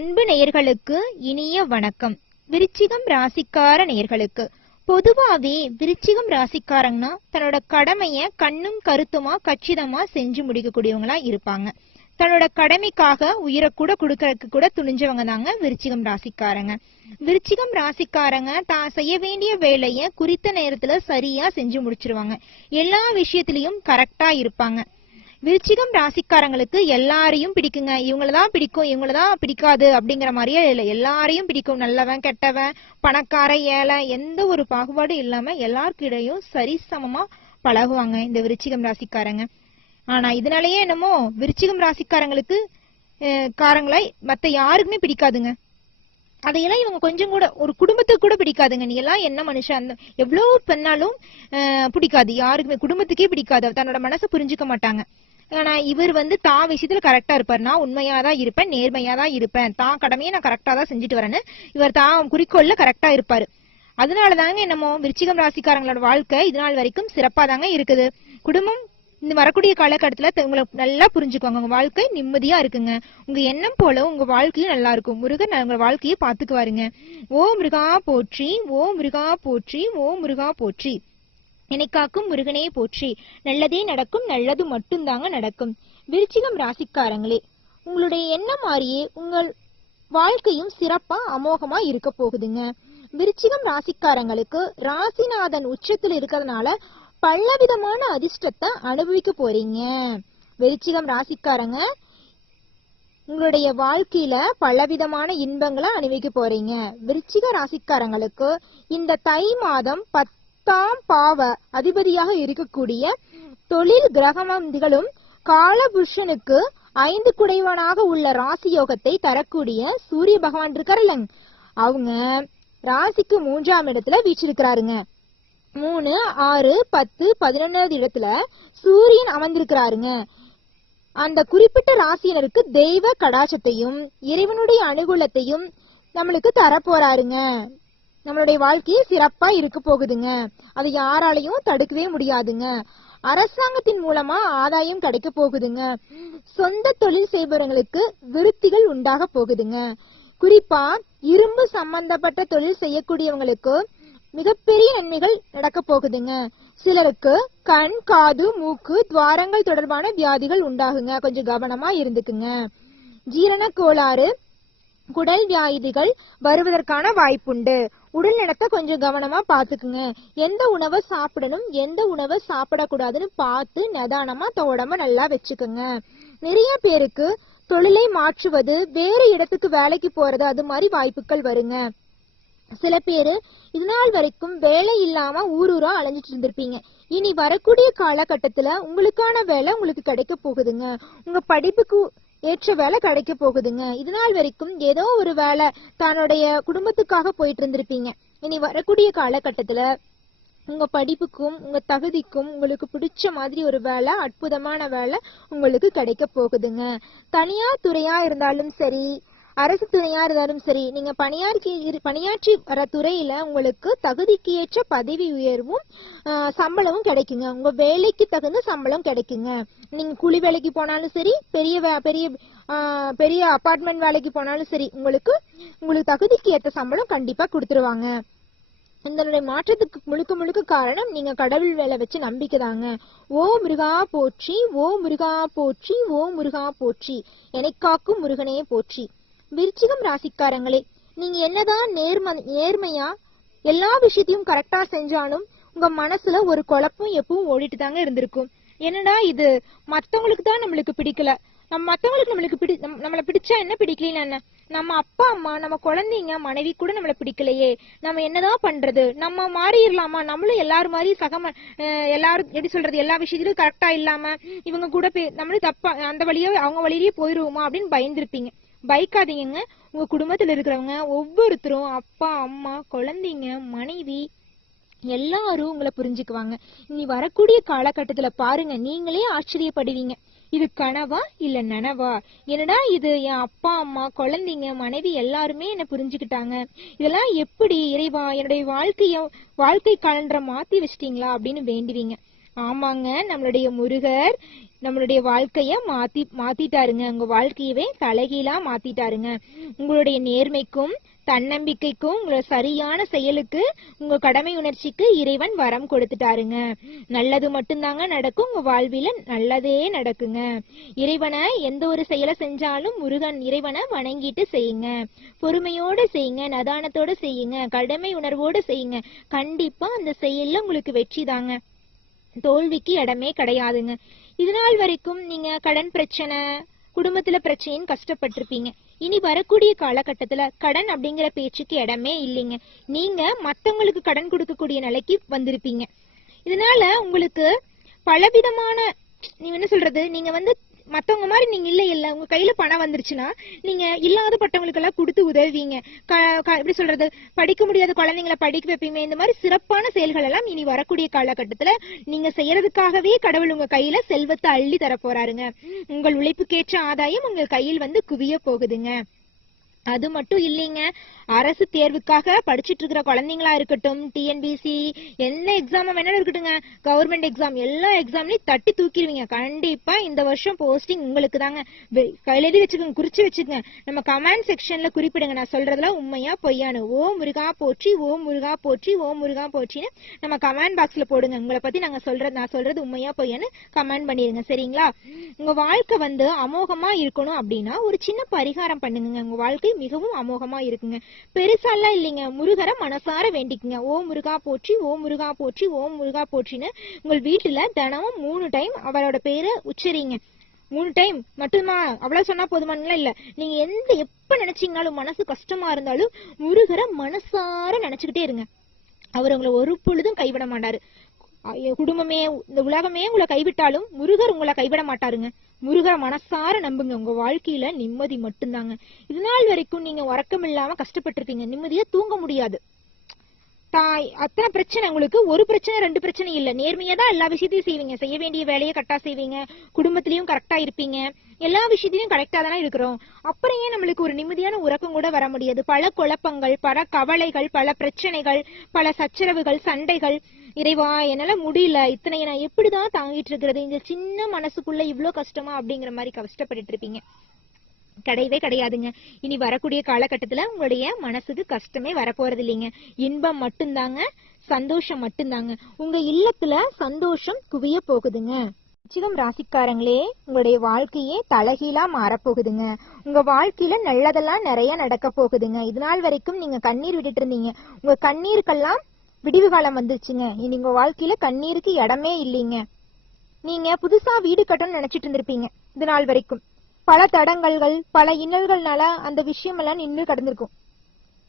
அன்பு நேயர்களுக்கு இனிய வணக்கம். விருச்சிகம் ராசிக்கார நேயர்களுக்கு பொதுவாவே விருச்சிகம் ராசிக்காரங்கன்னா தன்னோட கடமைய கண்ணும் கருத்துமா கச்சிதமா செஞ்சு முடிக்கக்கூடியவங்களா இருப்பாங்க. தன்னோட கடமைக்காக உயிரை கூட கொடுக்கறதுக்கு கூட துணிஞ்சவங்க தாங்க விருச்சிகம் ராசிக்காரங்க. விருச்சிகம் ராசிக்காரங்க தான் செய்ய வேண்டிய வேலைய குறித்த நேரத்துல சரியா செஞ்சு முடிச்சிருவாங்க. எல்லா விஷயத்திலயும் கரெக்டா இருப்பாங்க. விருச்சிகம் ராசிக்காரங்களுக்கு எல்லாரையும் பிடிக்குங்க. இவங்களதான் பிடிக்கும், இவங்களதான் பிடிக்காது அப்படிங்கிற மாதிரியே இல்லை. எல்லாரையும் பிடிக்கும். நல்லவன் கெட்டவன், பணக்கார ஏழை, எந்த ஒரு பாகுபாடு இல்லாம எல்லாருக்கிடையும் சரிசமமா பழகுவாங்க இந்த விருச்சிகம் ராசிக்காரங்க. ஆனா இதனாலயே என்னமோ விருச்சிகம் ராசிக்காரங்களுக்கு காரங்களை மத்த யாருக்குமே பிடிக்காதுங்க. அதையெல்லாம் இவங்க கொஞ்சம் கூட ஒரு குடும்பத்துக்கு கூட பிடிக்காதுங்க. நீ எல்லாம் என்ன மனுஷன், எவ்வளவு பண்ணாலும் பிடிக்காது யாருக்குமே, குடும்பத்துக்கே பிடிக்காது. தன்னோட மனசை புரிஞ்சுக்க மாட்டாங்க. ஆனா இவர் தான் விஷயத்துல கரெக்டா இருப்பார். நான் உண்மையாதான் இருப்பேன், நேர்மையாதான் இருப்பேன், தான் கடமையை நான் கரெக்டா தான் செஞ்சுட்டு வரேன்னு இவர் தான் குறிக்கோள்ல கரெக்டா இருப்பாரு. அதனாலதாங்க என்னமோ விருச்சிகம் ராசிக்காரங்களோட வாழ்க்கை இது நாள் வரைக்கும் சிறப்பா தாங்க இருக்குது. குடும்பம் இந்த வரக்கூடிய காலகட்டத்துல உங்களை நல்லா புரிஞ்சுக்குவாங்க. உங்க வாழ்க்கை நிம்மதியா இருக்குங்க. உங்க எண்ணம் போல உங்க வாழ்க்கையும் நல்லா இருக்கும். முருகன் உங்க வாழ்க்கையை பாத்துக்குவாருங்க. ஓ முருகா போற்றி, ஓ முருகா போற்றி, ஓ முருகா போற்றி. நினைக்காக்கும் முருகனே போற்றி. நல்லதே நடக்கும், நல்லது மட்டும்தாங்க நடக்கும். விருச்சிகம் ராசிக்காரங்களே, உங்களுடைய எண்ணம் மாறியே உங்கள் வாழ்க்கையும் சிறப்பா அமோகமா இருக்க போகுதுங்க. விருச்சிகம் ராசிக்காரங்களுக்கு ராசிநாதன் உச்சத்துல இருக்கிறதுனால பலவிதமான அதிர்ஷ்டத்தை அனுபவிக்க போறீங்க. விருச்சிகம் ராசிக்காரங்க உங்களுடைய வாழ்க்கையில பலவிதமான இன்பங்களை அனுபவிக்க போறீங்க. விருச்சிக ராசிக்காரங்களுக்கு இந்த தை மாதம் 10ஆம் பாவ அதிபதியாக இருக்கக்கூடிய தொழில் கிரகமந்திகளும் காலபுருஷனுக்கு 5 குடைவனாக உள்ள ராசி யோகத்தை தரக்கூடிய சூரிய பகவான் இருக்காருல்லங்க, அவங்க ராசிக்கு 3ஆம் இடத்துல வீச்சிருக்கிறாருங்க. 3, 6, 10, 11வது இடத்துல சூரியன் அமர்ந்திருக்கிறாருங்க. அந்த குறிப்பிட்ட ராசியினருக்கு தெய்வ கடாட்சத்தையும் இறைவனுடைய அனுகூலத்தையும் நம்மளுக்கு தரப்போறாருங்க. நம்மளுடைய வாழ்க்கையே சிறப்பா இருக்க போகுதுங்க. அது யாராலையும் தடுக்கவே முடியாதுங்க. அரசாங்கத்தின் மூலமா ஆதாயம் கிடைக்க போகுதுங்க. சொந்த தொழில் செய்பவர்களுக்கு விருத்திகள் உண்டாக போகுதுங்க. குறிப்பா இரும்பு சம்பந்தப்பட்ட தொழில் செய்யக்கூடியவங்களுக்கு மிகப்பெரிய நன்மைகள் நடக்க போகுதுங்க. சிலருக்கு கண், காது, மூக்கு துவாரங்கள் தொடர்பான வியாதிகள் உண்டாகுங்க. கொஞ்சம் கவனமா இருந்துக்குங்க. ஜீரண கோளாறு, குடல் வியாதிகள் வருவதற்கான வாய்ப்புண்டு. உடல் நலத்தை கொஞ்சம் கவனமா பாத்துக்குங்க. எந்த உணவை சாப்பிடணும், எந்த உணவை சாப்பிடக்கூடாதுன்னு பார்த்து நிதானமா உடம்ப நல்லா வச்சுக்கோங்க. நிறைய பேருக்கு தொழிலை மாற்றுவது, வேறு இடத்துக்கு வேலைக்கு போறது, அது மாதிரி வாய்ப்புகள் வருங்க. சில பேரு இது நாள் வரைக்கும் வேலை இல்லாம ஊரூரா அலைஞ்சிட்டு இருந்திருப்பீங்க. இனி வரக்கூடிய காலகட்டத்துல உங்களுக்கான வேலை உங்களுக்கு கிடைக்க போகுதுங்க. உங்க படிப்புக்கு ஏற்ற வேலை கிடைக்க போகுதுங்க. இது நாள் வரைக்கும் ஏதோ ஒரு வேலை தன்னுடைய குடும்பத்துக்காக போயிட்டு இருந்திருப்பீங்க. இனி வரக்கூடிய காலகட்டத்துல உங்க படிப்புக்கும் உங்க தகுதிக்கும் உங்களுக்கு பிடிச்ச மாதிரி ஒரு வேலை, அற்புதமான வேலை உங்களுக்கு கிடைக்க போகுதுங்க. தனியார் துறையா இருந்தாலும் சரி, அரசு துறையா இருந்தாலும் சரி, நீங்க பணியாற்றி வர துறையில உங்களுக்கு தகுதிக்கு ஏற்ற பதவி உயர்வும் சம்பளமும் கிடைக்குங்க. உங்க வேலைக்கு தகுந்த சம்பளம் கிடைக்குங்க. நீங்க கூலி வேலைக்கு போனாலும் சரி, பெரிய அபார்ட்மெண்ட் வேலைக்கு போனாலும் சரி, உங்களுக்கு தகுதிக்கு ஏற்ற சம்பளம் கண்டிப்பா கொடுத்துருவாங்க. இதனுடைய மாற்றத்துக்கு முழுக்க முழுக்க காரணம் நீங்க கடவுள் வேலை வச்சு நம்பிக்கை தாங்க. ஓ முருகா போற்றி, ஓ முருகா போற்றி, ஓ முருகா போற்றி. எனக்காக்கும் முருகனே போற்றி. விருச்சிகம் ராசிக்காரங்களே, நீங்க என்னதான் நேர்மையா எல்லா விஷயத்தையும் கரெக்டா செஞ்சாலும் உங்க மனசுல ஒரு குழப்பம் எப்பவும் ஓடிட்டு தாங்க இருந்திருக்கும். என்னடா இது, மத்தவங்களுக்கு தான் நம்மளுக்கு பிடிக்கல, நம்மள பிடிச்சா என்ன, பிடிக்கல என்ன, நம்ம அப்பா அம்மா, நம்ம குழந்தைங்க, மனைவி கூட நம்மள பிடிக்கலையே, நம்ம என்னதான் பண்றது, நம்ம மாறிடலாமா, நம்மளும் எல்லாரும் மாதிரி எல்லாரும் எப்படி சொல்றது, எல்லா விஷயத்திலும் கரெக்டா இல்லாம இவங்க கூட நம்மளும் தப்பா அந்த வழியோ அவங்க வழியிலேயே போயிருவோமா அப்படின்னு பயந்துருப்பீங்க. பயக்காதீங்க. உங்க குடும்பத்துல இருக்கிறவங்க ஒவ்வொருத்தரும், அப்பா அம்மா, குழந்தைங்க, மனைவி எல்லாரும் உங்களை புரிஞ்சுக்குவாங்க. இனி வரக்கூடிய காலகட்டத்துல பாருங்க, நீங்களே ஆச்சரியப்படுவீங்க. இது கனவா இல்ல நனவா, என்னடா இது, என் அப்பா அம்மா, குழந்தைங்க, மனைவி எல்லாருமே என்ன புரிஞ்சுக்கிட்டாங்க, இதெல்லாம் எப்படி இறைவா, என்னுடைய வாழ்க்கை காலண்டரை மாத்தி வச்சிட்டீங்களா அப்படின்னு வேண்டுவீங்க. ஆமாங்க, நம்மளுடைய முருகர் நம்மளுடைய வாழ்க்கைய மாத்திட்டாருங்க. உங்க வாழ்க்கையவே தலைகீழா மாத்திட்டாருங்க. உங்களுடைய நேர்மைக்கும் தன்னம்பிக்கைக்கும் உங்களோட சரியான செயலுக்கு உங்க கடமை உணர்ச்சிக்கு இறைவன் வரம் கொடுத்துட்டாருங்க. நல்லது மட்டும்தாங்க நடக்கும். உங்க வாழ்வில நல்லதே நடக்குங்க. இறைவனை எந்த ஒரு செயலை செஞ்சாலும் இறைவனை வணங்கிட்டு செய்யுங்க. பொறுமையோடு செய்யுங்க, நதானத்தோட செய்யுங்க, கடமை உணர்வோடு செய்யுங்க. கண்டிப்பா அந்த செயல்ல உங்களுக்கு வெற்றி தாங்க. தோல்விக்கு இடமே கிடையாதுங்க. இது நாள் வரைக்கும் நீங்க கடன் பிரச்சனை, குடும்பத்துல பிரச்சனைன்னு கஷ்டப்பட்டிருப்பீங்க. இனி வரக்கூடிய காலகட்டத்துல கடன் அப்படிங்கிற பேச்சுக்கு இடமே இல்லைங்க. நீங்க மத்தவங்களுக்கு கடன் கொடுக்கக்கூடிய நிலைக்கு வந்திருப்பீங்க. இதனால உங்களுக்கு பலவிதமான என்ன சொல்றது, நீங்க மத்தவங்க மாதிரி நீங்க இல்ல உங்க கையில பணம் வந்துருச்சுன்னா நீங்க இல்லாதப்பட்டவங்களுக்கு எல்லாம் கொடுத்து உதவுவீங்க. எப்படி சொல்றது, படிக்க முடியாத குழந்தைங்களை படிக்க வைப்பீங்க. இந்த மாதிரி சிறப்பான செயல்கள் எல்லாம் இனி வரக்கூடிய காலகட்டத்துல நீங்க செய்யறதுக்காகவே கடவுள் உங்க கையில செல்வத்தை அள்ளி தர போறாருங்க. உங்கள் உழைப்புக்கேற்ற ஆதாயம் உங்க கையில் குவிய போகுதுங்க. அது மட்டும் இல்லைங்க, அரசு தேர்வுக்காக படிச்சுட்டு இருக்கிற குழந்தைங்களா இருக்கட்டும், டிஎன்பிசி என்ன எக்ஸாம் வேணாலும் இருக்கட்டுங்க, கவர்மெண்ட் எக்ஸாம் எல்லா எக்ஸாம்லயும் தட்டி தூக்கிடுவீங்க. கண்டிப்பா இந்த வருஷம் போஸ்டிங் உங்களுக்கு தாங்க. கையில வச்சுக்கோங்க, குறிச்சு வச்சுக்கோங்க. நம்ம கமெண்ட் செக்ஷன்ல குறிப்பிடுங்க, நான் சொல்றதுல உண்மையா பொய்யானு. ஓ முருகா போற்றி, ஓ முருகா போற்றி, ஓ முருகா போற்றின்னு நம்ம கமெண்ட் பாக்ஸ்ல போடுங்க. உங்களை பத்தி நான் சொல்றது உண்மையா பொய்யான்னு கமெண்ட் பண்ணிருங்க, சரிங்களா? உங்க வாழ்க்கை அமோகமா இருக்கணும் அப்படின்னா ஒரு சின்ன பரிகாரம் பண்ணுங்க. உங்க வாழ்க்கை மிகவும் அமோகமா இருக்குங்க. பெருசாலாம் இல்லைங்க, முருகரை மனசார வேண்டிக்குங்க. ஓ முருகா போற்றி, ஓ முருகா போற்றி, ஓ முருகா போற்றின்னு உங்கள் வீட்டுல தினமும் 3 டைம் அவரோட பேரை உச்சரிங்க. 3 டைம் மட்டுமா, அவ்வளவு சொன்னா போதுமானுங்களா? இல்ல, நீங்க எப்ப நினைச்சீங்கனாலும், மனசு கஷ்டமா இருந்தாலும் முருகரை மனசார நினைச்சுக்கிட்டே இருங்க. அவர் உங்களை ஒரு பொழுதும் கைவிட மாட்டாரு. குடும்பமே, இந்த உலகமே உங்களை கைவிட்டாலும் முருகர் உங்களை கைவிட மாட்டாருங்க. முருகரை மனசார நம்புங்க. உங்க வாழ்க்கையில நிம்மதி மட்டும்தாங்க. இது நாள் வரைக்கும் நீங்க உறக்கம் இல்லாம கஷ்டப்பட்டிருப்பீங்க, நிம்மதியா தூங்க முடியாது. அத்தனை பிரச்சனை உங்களுக்கு, ஒரு பிரச்சனை 2 பிரச்சனை இல்ல. நேர்மையா தான் எல்லா விஷயத்தையும் செய்வீங்க, செய்ய வேண்டிய வேலையை கரெக்டா செய்வீங்க, குடும்பத்திலயும் கரெக்டா இருப்பீங்க, எல்லா விஷயத்திலயும் கரெக்டா தானே இருக்கிறோம். அப்புறம் ஏன் நம்மளுக்கு ஒரு நிம்மதியான உறக்கம் கூட வர முடியாது? பல குழப்பங்கள், பல கவலைகள், பல பிரச்சனைகள், பல சச்சரவுகள், சண்டைகள். இறைவா என்னால முடியல, இத்தனை நான் எப்படிதான் தாங்கிட்டு இருக்கிறது, இந்த சின்ன மனசுக்குள்ள இவ்வளவு கஷ்டமா அப்படிங்கிற மாதிரி கஷ்டப்பட்டுட்டு இருப்பீங்க. கிடையவே கிடையாதுங்க. இனி வரக்கூடிய காலகட்டத்துல உங்களுடைய மனசுக்கு கஷ்டமே வரப்போறது இல்லைங்க. இன்பம் மட்டும்தாங்க, சந்தோஷம் மட்டும்தாங்க. உங்க இல்லத்துல சந்தோஷம் குவிய போகுதுங்க. விருச்சிகம் ராசிக்காரங்களே, உங்களுடைய வாழ்க்கையே தலைகீழா மாறப்போகுதுங்க. உங்க வாழ்க்கையில நல்லதெல்லாம் நிறைய நடக்க போகுதுங்க. இது நாள் வரைக்கும் நீங்க கண்ணீர் விட்டுட்டு இருந்தீங்க, உங்க கண்ணீருக்கெல்லாம் விடிவு காலம் வந்துருச்சுங்க. இனி உங்க வாழ்க்கையில கண்ணீருக்கு இடமே இல்லைங்க. நீங்க புதுசா வீடு கட்டணும்னு நினைச்சிட்டு இருந்திருப்பீங்க. இது நாள் வரைக்கும் பல தடங்கல்கள், பல இன்னல்கள்னால அந்த விஷயம் எல்லாம் நின்று கடந்திருக்கும்.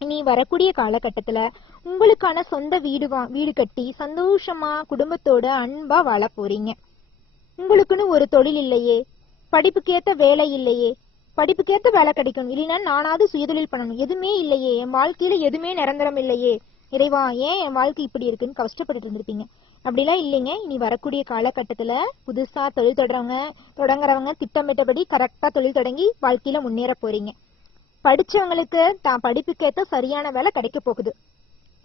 இனி வரக்கூடிய காலகட்டத்துல உங்களுக்கான சொந்த வீடு கட்டி சந்தோஷமா குடும்பத்தோட அன்பா வாழ போறீங்க. உங்களுக்குன்னு ஒரு தொழில் இல்லையே, படிப்புக்கேத்த வேலை இல்லையே, படிப்புக்கேத்த வேலை கிடைக்கணும், இல்லைன்னா நானாவது சுயதொழில் பண்ணணும், எதுவுமே இல்லையே, என் வாழ்க்கையில எதுவுமே நிரந்தரம் இல்லையே, இறைவா ஏன் என் வாழ்க்கை இப்படி இருக்குன்னு கஷ்டப்பட்டு இருந்திருப்பீங்க. அப்படிலாம் இல்லைங்க. இனி வரக்கூடிய காலகட்டத்துல புதுசா தொழில் தொடங்குறவங்க திட்டமிட்டபடி கரெக்டா தொழில் தொடங்கி வாழ்க்கையில முன்னேற போறீங்க. படிச்சவங்களுக்கு தான் படிப்புக்கேத்த சரியான வேலை கிடைக்க போகுது.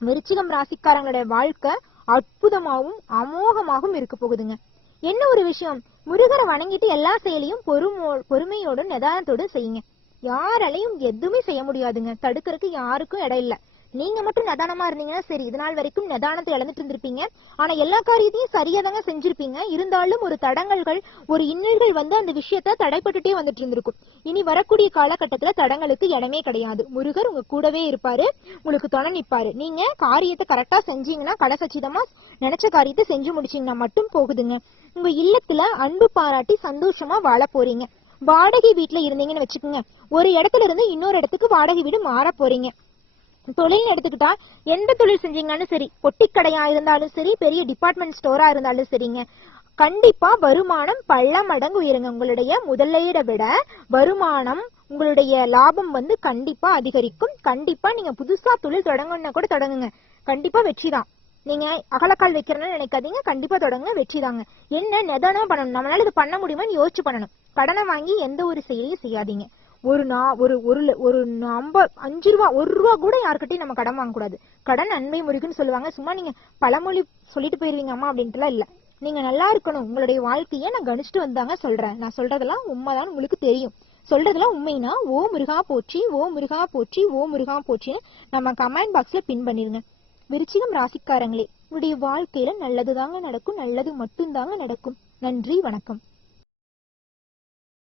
விருச்சிகம் ராசிக்காரங்களுடைய வாழ்க்கை அற்புதமாகவும் அமோகமாகவும் இருக்க போகுதுங்க. என்ன ஒரு விஷயம், முருகரை வணங்கிட்டு எல்லா செயலையும் பொறுமையோடும் நிதானத்தோடும் செய்யுங்க. யாராலையும் எதுவுமே செய்ய முடியாதுங்க, தடுக்கிறதுக்கு யாருக்கும் இடம் இல்லை. நீங்க மட்டும் நிதானமா இருந்தீங்கன்னா சரி. இது நாள் வரைக்கும் நிதானத்தை இழந்துட்டு இருந்திருப்பீங்க. ஆனா எல்லா காரியத்தையும் சரியாதாங்க செஞ்சிருப்பீங்க. இருந்தாலும் ஒரு தடங்கல்கள், ஒரு இன்னல்கள் அந்த விஷயத்த தடைப்பட்டுட்டே வந்துட்டு இருந்திருக்கும். இனி வரக்கூடிய காலகட்டத்துல தடங்களுக்கு இடமே கிடையாது. முருகர் உங்க கூடவே இருப்பாரு, உங்களுக்கு துணை நிற்பாரு. நீங்க காரியத்தை கரெக்டா செஞ்சீங்கன்னா, கடைசச்சிதமா நினைச்ச காரியத்தை செஞ்சு முடிச்சீங்கன்னா மட்டும் போகுதுங்க. உங்க இல்லத்துல அன்பு பாராட்டி சந்தோஷமா வாழ போறீங்க. வாடகை வீட்டுல இருந்தீங்கன்னு வச்சுக்கோங்க, ஒரு இடத்துல இருந்து இன்னொரு இடத்துக்கு வாடகை வீடு மாற போறீங்க. தொழில் எடுத்துக்கிட்டா எந்த தொழில் செஞ்சீங்கன்னு சரி, பொட்டிக்கடையா இருந்தாலும் சரி, பெரிய டிபார்ட்மெண்ட் ஸ்டோரா இருந்தாலும் சரிங்க, கண்டிப்பா வருமானம் பல மடங்கு உயருங்க. உங்களுடைய முதலீடை விட வருமானம், உங்களுடைய லாபம் கண்டிப்பா அதிகரிக்கும். கண்டிப்பா நீங்க புதுசா தொழில் தொடங்கணும்னா கூட தொடங்குங்க, கண்டிப்பா வெற்றிதான். நீங்க அகலக்கால் வைக்கிறேன்னு நினைக்காதீங்க, கண்டிப்பா தொடங்க, வெற்றிதாங்க. என்ன நிதானம் பண்ணணும், நம்மளால இது பண்ண முடியுமான்னு யோசிச்சு பண்ணணும். கடனை வாங்கி எந்த ஒரு செயலையும் செய்யாதீங்க. ஒரு 5 ரூபா 1 ரூபா கூட யாருக்கிட்டையும் நம்ம கடன் வாங்கக்கூடாது. கடன் அன்பை முறிக்குன்னு சொல்லுவாங்க. சும்மா நீங்க பழமொழி சொல்லிட்டு போயிருவீங்க அம்மா அப்படின்ட்டுலாம் இல்ல. நீங்க நல்லா இருக்கணும், உங்களுடைய வாழ்க்கைய நான் கணிச்சிட்டு வந்தாங்க சொல்றேன். நான் சொல்றதெல்லாம் உண்மைதான் உங்களுக்கு தெரியும். சொல்றதெல்லாம் உண்மைனா ஓ முருகா போற்றி, ஓ முருகா போற்றி, ஓ முருகா போற்றின்னு நம்ம கமெண்ட் பாக்ஸ்ல பின் பண்ணிருங்க. விருச்சிகம் ராசிக்காரங்களே, உங்களுடைய வாழ்க்கையில நல்லதுதாங்க நடக்கும், நல்லது மட்டும்தாங்க நடக்கும். நன்றி, வணக்கம்.